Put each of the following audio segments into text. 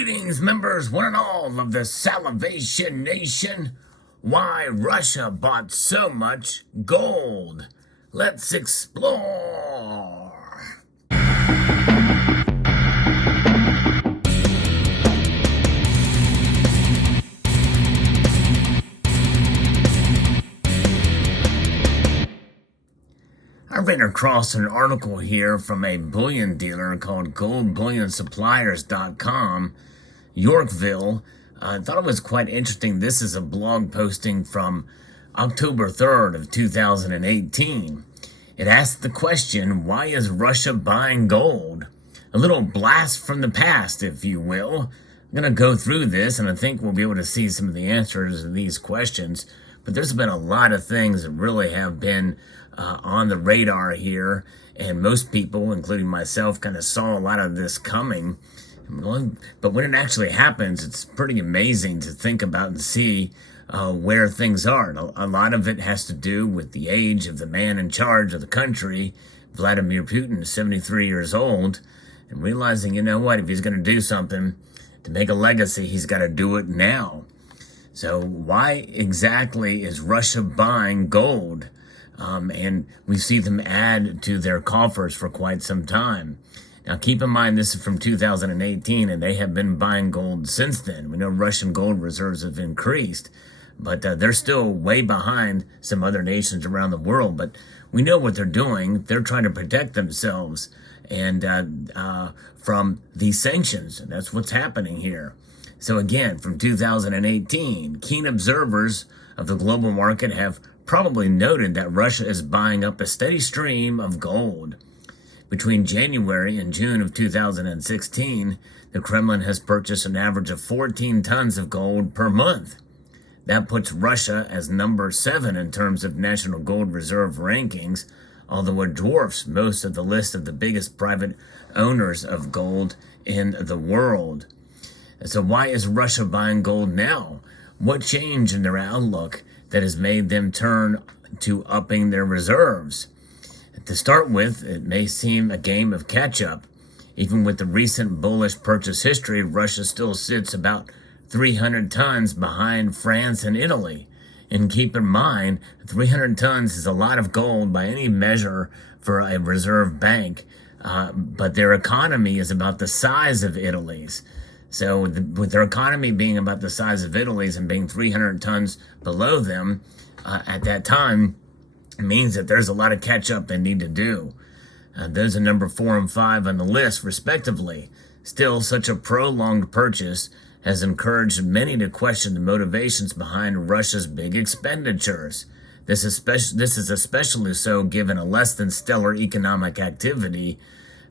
Greetings, members, one and all of the Salivation Nation. Why Russia bought so much gold? Let's explore. I ran across an article here from a bullion dealer called goldbullionSuppliers.com, Yorkville. I thought it was quite interesting. This is a blog posting from October 3rd of 2018. It asked the question, why is Russia buying gold? A little blast from the past, if you will. I'm going to go through this, and I think we'll be able to see some of the answers to these questions. But there's been a lot of things that really have been on the radar here, and most people, including myself, kind of saw a lot of this coming. But when it actually happens, it's pretty amazing to think about and see where things are. A lot of it has to do with the age of the man in charge of the country. Vladimir Putin is 73 years old, and realizing, you know what, if he's going to do something to make a legacy, he's got to do it now. So why exactly is Russia buying gold? And we see them add to their coffers for quite some time. Now, keep in mind, this is from 2018, and they have been buying gold since then. We know Russian gold reserves have increased, but they're still way behind some other nations around the world. But we know what they're doing. They're trying to protect themselves and from these sanctions. And that's what's happening here. So again, from 2018, keen observers of the global market have probably noted that Russia is buying up a steady stream of gold. Between January and June of 2016, the Kremlin has purchased an average of 14 tons of gold per month. That puts Russia as number 7 in terms of national gold reserve rankings, although it dwarfs most of the list of the biggest private owners of gold in the world. So why is Russia buying gold now? What changed in their outlook that has made them turn to upping their reserves? To start with, it may seem a game of catch-up. Even with the recent bullish purchase history, Russia still sits about 300 tons behind France and Italy. And keep in mind, 300 tons is a lot of gold by any measure for a reserve bank, but their economy is about the size of Italy's. So with their economy being about the size of Italy's and being 300 tons below them at that time, it means that there's a lot of catch-up they need to do. Those are number 4 and 5 on the list, respectively. Still, such a prolonged purchase has encouraged many to question the motivations behind Russia's big expenditures. This is especially so given a less than stellar economic activity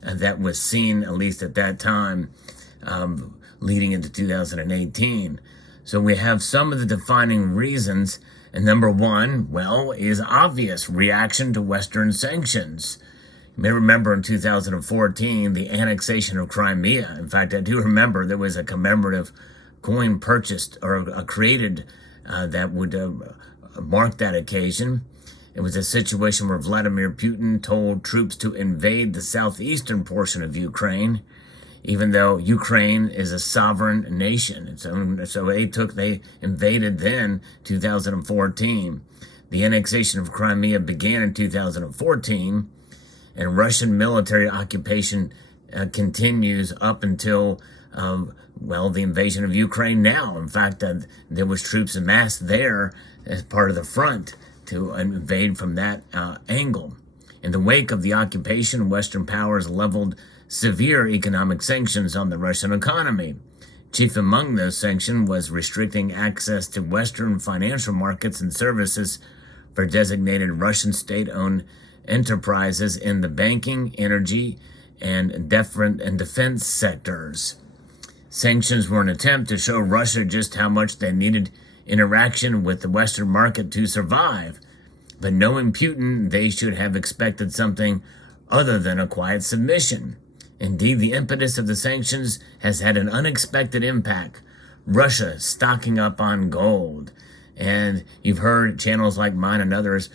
that was seen, at least at that time, leading into 2018. So we have some of the defining reasons, and number 1, well, is obvious: reaction to Western sanctions. You may remember in 2014, the annexation of Crimea. In fact, I do remember there was a commemorative coin purchased or created that would mark that occasion. It was a situation where Vladimir Putin told troops to invade the southeastern portion of Ukraine, even though Ukraine is a sovereign nation. So they invaded then, 2014. The annexation of Crimea began in 2014, and Russian military occupation continues up until, the invasion of Ukraine now. In fact, there was troops amassed there as part of the front to invade from that angle. In the wake of the occupation, Western powers leveled severe economic sanctions on the Russian economy. Chief among those sanctions was restricting access to Western financial markets and services for designated Russian state-owned enterprises in the banking, energy, and defense sectors. Sanctions were an attempt to show Russia just how much they needed interaction with the Western market to survive. But knowing Putin, they should have expected something other than a quiet submission. Indeed, the impetus of the sanctions has had an unexpected impact. Russia stocking up on gold. And you've heard channels like mine and others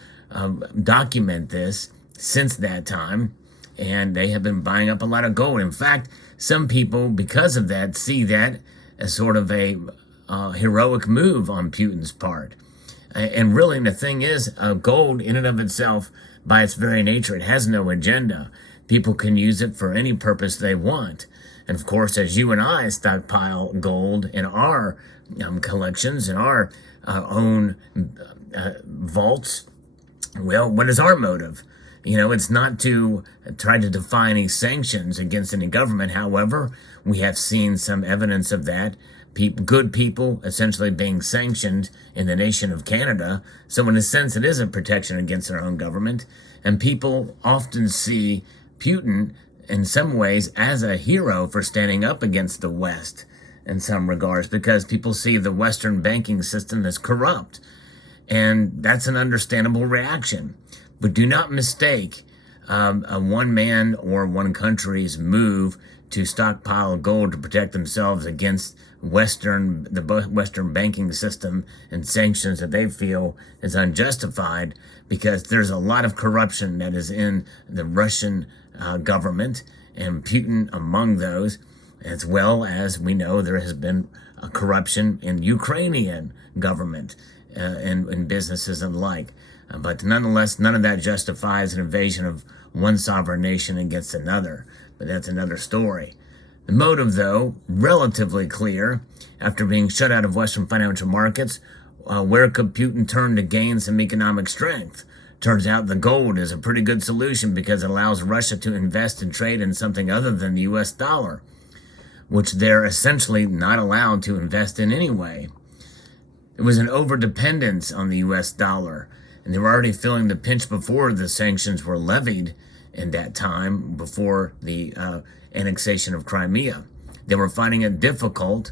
document this since that time. And they have been buying up a lot of gold. In fact, some people, because of that, see that as sort of a heroic move on Putin's part. And really, the thing is, gold in and of itself, by its very nature, it has no agenda. People can use it for any purpose they want. And of course, as you and I stockpile gold in our collections, in our own vaults, well, what is our motive? It's not to try to defy any sanctions against any government. However, we have seen some evidence of that. Good people essentially being sanctioned in the nation of Canada. So in a sense, it is a protection against our own government. And people often see Putin in some ways as a hero for standing up against the West in some regards, because people see the Western banking system as corrupt. And that's an understandable reaction. But do not mistake a one man or one country's move to stockpile gold to protect themselves against the Western banking system and sanctions that they feel is unjustified, because there's a lot of corruption that is in the Russian government, and Putin among those, as well as we know there has been a corruption in Ukrainian government and in businesses and the like. But nonetheless, none of that justifies an invasion of one sovereign nation against another. But that's another story. The motive, though, relatively clear. After being shut out of Western financial markets, where could Putin turn to gain some economic strength? Turns out the gold is a pretty good solution, because it allows Russia to invest and trade in something other than the US dollar, which they're essentially not allowed to invest in anyway. It was an overdependence on the US dollar, and they were already feeling the pinch before the sanctions were levied in that time, before the annexation of Crimea. They were finding it difficult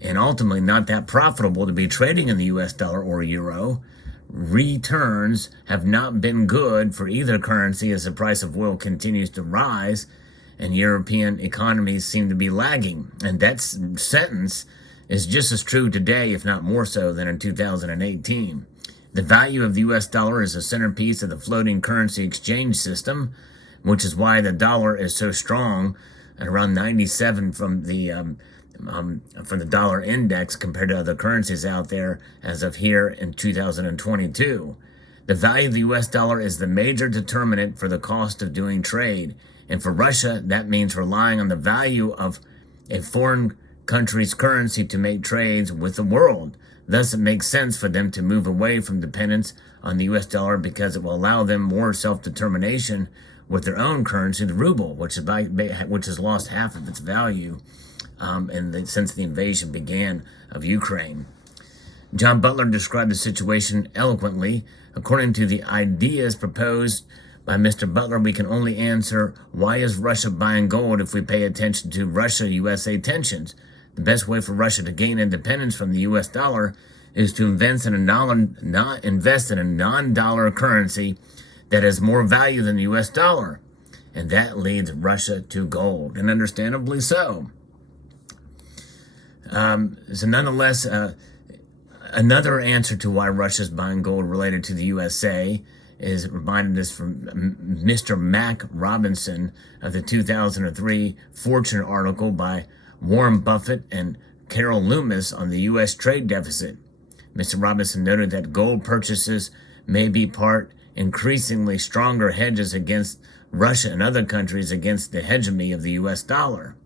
and ultimately not that profitable to be trading in the US dollar or euro. Returns have not been good for either currency as the price of oil continues to rise, and European economies seem to be lagging. And that sentence is just as true today, if not more so, than in 2018. The value of the US dollar is a centerpiece of the floating currency exchange system, which is why the dollar is so strong at around 97 from the dollar index compared to other currencies out there as of here in 2022. The value of the US dollar is the major determinant for the cost of doing trade. And for Russia, that means relying on the value of a foreign country's currency to make trades with the world. Thus, it makes sense for them to move away from dependence on the US dollar, because it will allow them more self-determination with their own currency, the ruble, which has lost half of its value since the invasion began of Ukraine. John Butler described the situation eloquently. According to the ideas proposed by Mr. Butler, we can only answer, why is Russia buying gold if we pay attention to Russia-USA tensions? The best way for Russia to gain independence from the US dollar is to invest in a non-dollar currency that has more value than the US dollar. And that leads Russia to gold, and understandably so. So nonetheless, another answer to why Russia's buying gold related to the USA is reminded us from Mr. Mac Robinson of the 2003 Fortune article by Warren Buffett and Carol Loomis on the U.S. trade deficit. Mr. Robinson noted that gold purchases may be part increasingly stronger hedges against Russia and other countries against the hegemony of the U.S. dollar.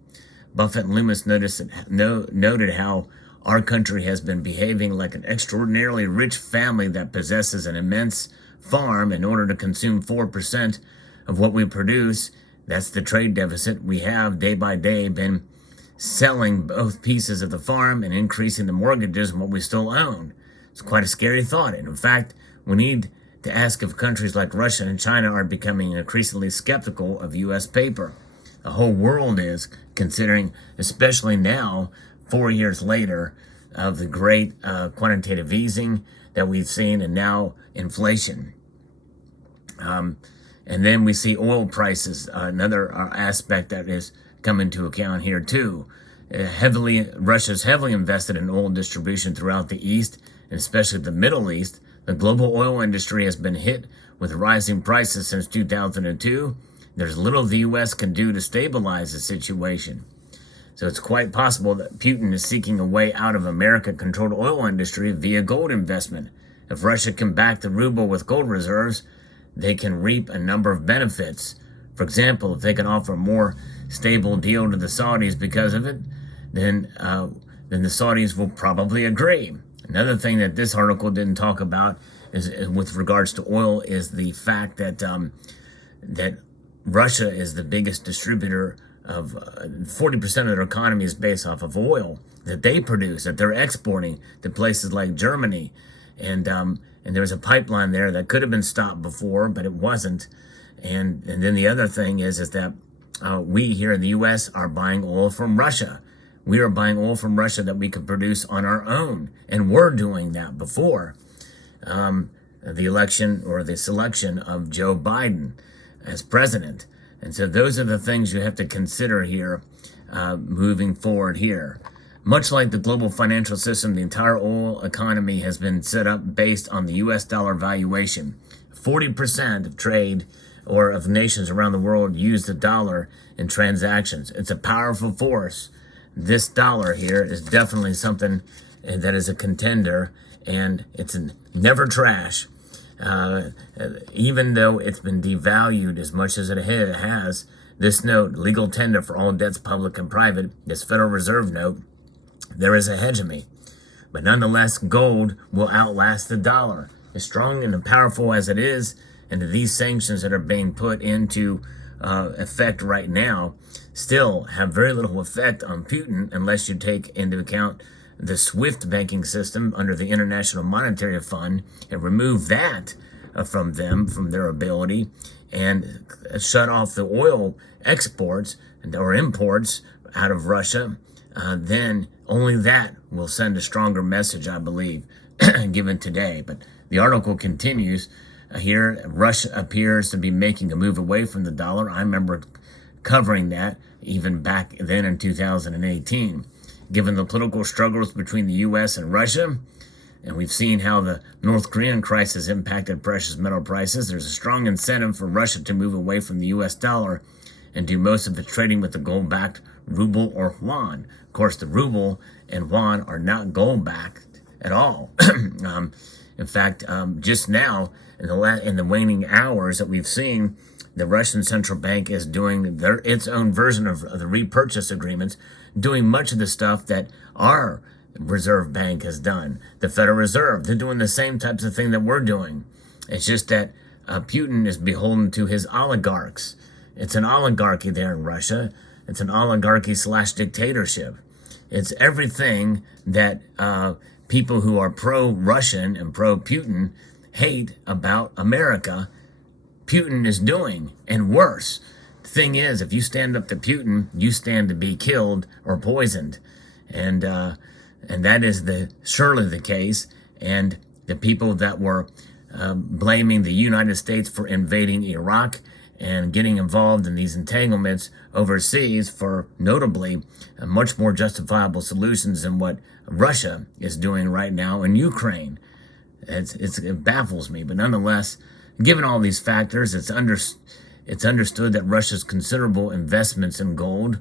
Buffett and Loomis noted how our country has been behaving like an extraordinarily rich family that possesses an immense farm in order to consume 4% of what we produce. That's the trade deficit. We have day by day been selling both pieces of the farm and increasing the mortgages and what we still own. It's quite a scary thought. And in fact, we need to ask if countries like Russia and China are becoming increasingly skeptical of U.S. paper. The whole world is, considering, especially now, 4 years later, of the great quantitative easing that we've seen, and now inflation. And then we see oil prices, another aspect that is come into account here too. Russia's heavily invested in oil distribution throughout the East, and especially the Middle East. The global oil industry has been hit with rising prices since 2002. There's little the U.S. can do to stabilize the situation. So it's quite possible that Putin is seeking a way out of America-controlled oil industry via gold investment. If Russia can back the ruble with gold reserves, they can reap a number of benefits. For example, if they can offer a more stable deal to the Saudis because of it, then the Saudis will probably agree. Another thing that this article didn't talk about is with regards to oil is the fact that that Russia is the biggest distributor of 40% of their economy is based off of oil that they produce, that they're exporting to places like Germany. And there was a pipeline there that could have been stopped before, but it wasn't. And then the other thing is that we here in the U.S. are buying oil from Russia. We are buying oil from Russia that we could produce on our own, and we're doing that before the election or the selection of Joe Biden as president. And so those are the things you have to consider here moving forward here. Much like the global financial system, the entire oil economy has been set up based on the U.S. dollar valuation. 40% of trade or of nations around the world use the dollar in transactions. It's a powerful force. This dollar here is definitely something that is a contender, and it's never trash. Even though it's been devalued as much as it has, this note, legal tender for all debts public and private, this Federal Reserve note, there is a hegemony. But nonetheless, gold will outlast the dollar. As strong and powerful as it is, and these sanctions that are being put into effect right now still have very little effect on Putin unless you take into account the SWIFT banking system under the International Monetary Fund and remove that from them, from their ability, and shut off the oil exports or imports out of Russia, then only that will send a stronger message, I believe, given today. But the article continues here. Russia appears to be making a move away from the dollar. I remember covering that even back then in 2018. Given the political struggles between the U.S. and Russia, and we've seen how the North Korean crisis impacted precious metal prices, there's a strong incentive for Russia to move away from the U.S. dollar and do most of its trading with the gold-backed ruble or yuan. Of course, the ruble and yuan are not gold-backed at all. In fact, just now, in the waning hours that we've seen, the Russian central bank is doing its own version of the repurchase agreements, doing much of the stuff that our Reserve Bank has done. The Federal Reserve, they're doing the same types of thing that we're doing. It's just that Putin is beholden to his oligarchs. It's an oligarchy there in Russia. It's an oligarchy / dictatorship. It's everything that people who are pro-Russian and pro-Putin hate about America, Putin is doing, and worse. The thing is, if you stand up to Putin, you stand to be killed or poisoned, and that is surely the case. And the people that were blaming the United States for invading Iraq and getting involved in these entanglements overseas for notably much more justifiable solutions than what Russia is doing right now in Ukraine. It baffles me, but nonetheless, given all these factors, it's understood that Russia's considerable investments in gold.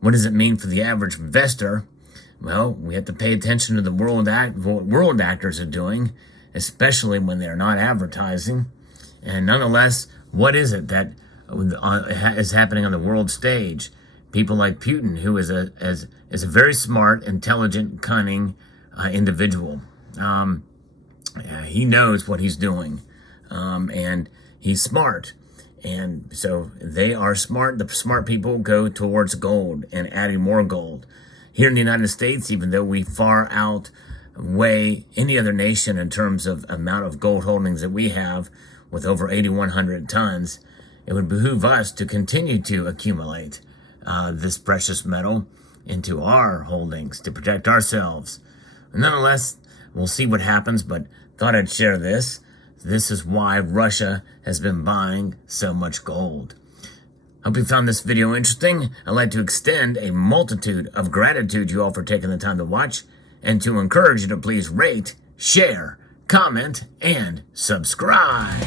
What does it mean for the average investor? Well, we have to pay attention to what world actors are doing, especially when they're not advertising. And nonetheless, what is it that is happening on the world stage? People like Putin, who is a very smart, intelligent, cunning individual. He knows what he's doing, and he's smart. And so they are smart. The smart people go towards gold and adding more gold. Here in the United States, even though we far outweigh any other nation in terms of amount of gold holdings that we have, with over 8,100 tons, it would behoove us to continue to accumulate this precious metal into our holdings to protect ourselves. Nonetheless, we'll see what happens, but thought I'd share this. This is why Russia has been buying so much gold. Hope you found this video interesting. I'd like to extend a multitude of gratitude to you all for taking the time to watch, and to encourage you to please rate, share, comment, and subscribe.